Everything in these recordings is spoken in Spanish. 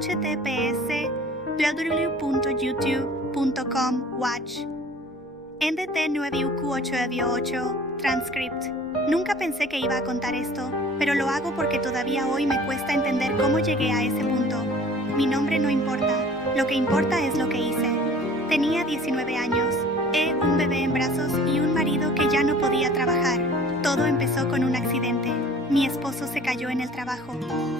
https://www.youtube.com/watch NDT 9UQ898 Transcript. Nunca pensé que iba a contar esto, pero lo hago porque todavía hoy me cuesta entender cómo llegué a ese punto. Mi nombre no importa, lo que importa es lo que hice. Tenía 19 años, un bebé en brazos y un marido que ya no podía trabajar. Todo empezó con un accidente. Mi esposo se cayó en el trabajo.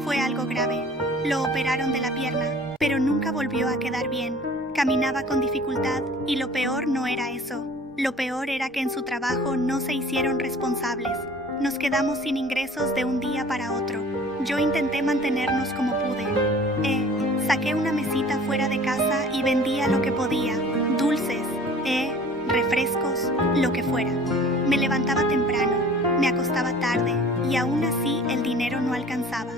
Fue algo grave. Lo operaron de la pierna, pero nunca volvió a quedar bien. Caminaba con dificultad y lo peor no era eso. Lo peor era que en su trabajo no se hicieron responsables. Nos quedamos sin ingresos de un día para otro. Yo intenté mantenernos como pude. Saqué una mesita fuera de casa y vendía lo que podía. Dulces, refrescos, lo que fuera. Me levantaba temprano, me acostaba tarde y aún así el dinero no alcanzaba.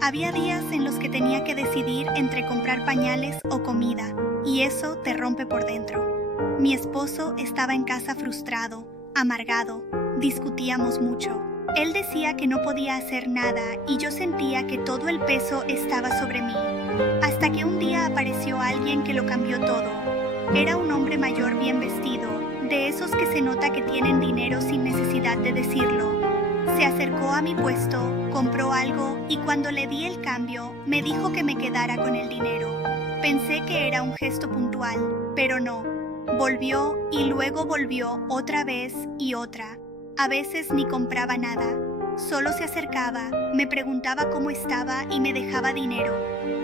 Había días en los que tenía que decidir entre comprar pañales o comida, y eso te rompe por dentro. Mi esposo estaba en casa frustrado, amargado, discutíamos mucho. Él decía que no podía hacer nada y yo sentía que todo el peso estaba sobre mí. Hasta que un día apareció alguien que lo cambió todo. Era un hombre mayor bien vestido, de esos que se nota que tienen dinero sin necesidad de decirlo. Se acercó a mi puesto, compró algo y cuando le di el cambio, me dijo que me quedara con el dinero. Pensé que era un gesto puntual, pero no. Volvió y luego volvió otra vez y otra. A veces ni compraba nada. Solo se acercaba, me preguntaba cómo estaba y me dejaba dinero.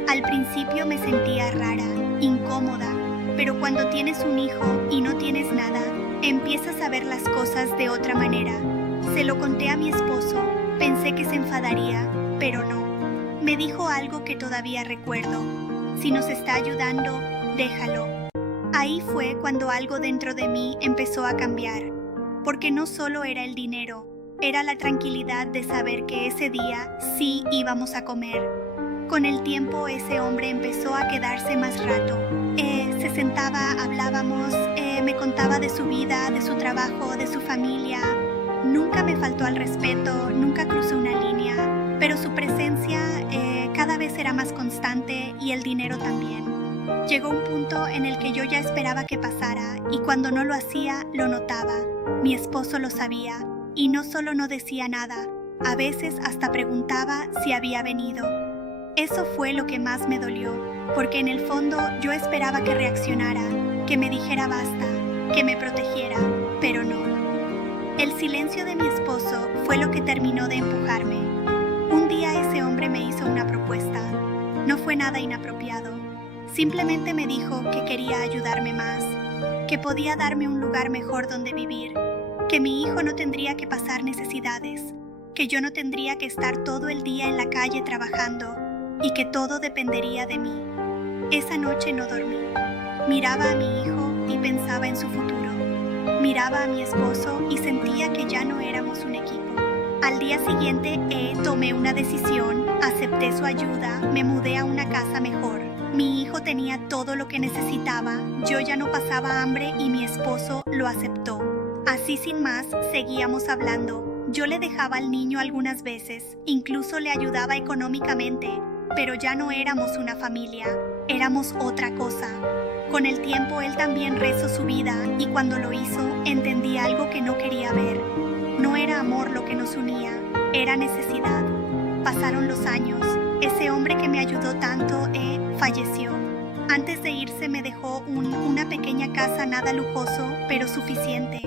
Al principio me sentía rara, incómoda, pero cuando tienes un hijo y no tienes nada, empiezas a ver las cosas de otra manera. Se lo conté a mi esposo, pensé que se enfadaría, pero no. Me dijo algo que todavía recuerdo. Si nos está ayudando, déjalo. Ahí fue cuando algo dentro de mí empezó a cambiar, porque no solo era el dinero, era la tranquilidad de saber que ese día sí íbamos a comer. Con el tiempo ese hombre empezó a quedarse más rato. Se sentaba, hablábamos, me contaba de su vida, de su trabajo, de su familia. Nunca me faltó al respeto, nunca cruzó una línea, pero su presencia cada vez era más constante y el dinero también. Llegó un punto en el que yo ya esperaba que pasara y cuando no lo hacía, lo notaba. Mi esposo lo sabía y no solo no decía nada, a veces hasta preguntaba si había venido. Eso fue lo que más me dolió, porque en el fondo yo esperaba que reaccionara, que me dijera basta, que me protegiera, pero no. El silencio de mi esposo fue lo que terminó de empujarme. Un día ese hombre me hizo una propuesta. No fue nada inapropiado. Simplemente me dijo que quería ayudarme más, que podía darme un lugar mejor donde vivir, que mi hijo no tendría que pasar necesidades, que yo no tendría que estar todo el día en la calle trabajando y que todo dependería de mí. Esa noche no dormí. Miraba a mi hijo y pensaba en su futuro. Miraba a mi esposo y sentía que ya no éramos un equipo. Al día siguiente tomé una decisión, acepté su ayuda, me mudé a una casa mejor. Mi hijo tenía todo lo que necesitaba, yo ya no pasaba hambre y mi esposo lo aceptó. Así sin más, seguíamos hablando. Yo le dejaba al niño algunas veces, incluso le ayudaba económicamente, pero ya no éramos una familia, éramos otra cosa. Con el tiempo él también rezó su vida y cuando lo hizo, entendí algo que no quería ver. No era amor lo que nos unía, era necesidad. Pasaron los años, ese hombre que me ayudó tanto, falleció. Antes de irse me dejó una pequeña casa nada lujoso, pero suficiente.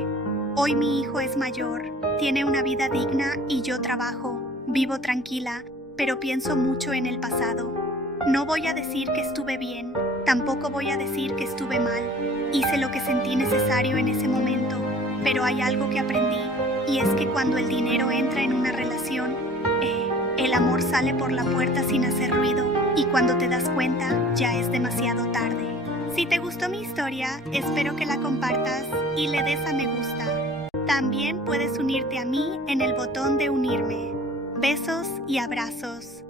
Hoy mi hijo es mayor, tiene una vida digna y yo trabajo, vivo tranquila, pero pienso mucho en el pasado. No voy a decir que estuve bien, tampoco voy a decir que estuve mal. Hice lo que sentí necesario en ese momento, pero hay algo que aprendí, y es que cuando el dinero entra en una relación, el amor sale por la puerta sin hacer ruido, y cuando te das cuenta, ya es demasiado tarde. Si te gustó mi historia, espero que la compartas y le des a me gusta. También puedes unirte a mí en el botón de unirme. Besos y abrazos.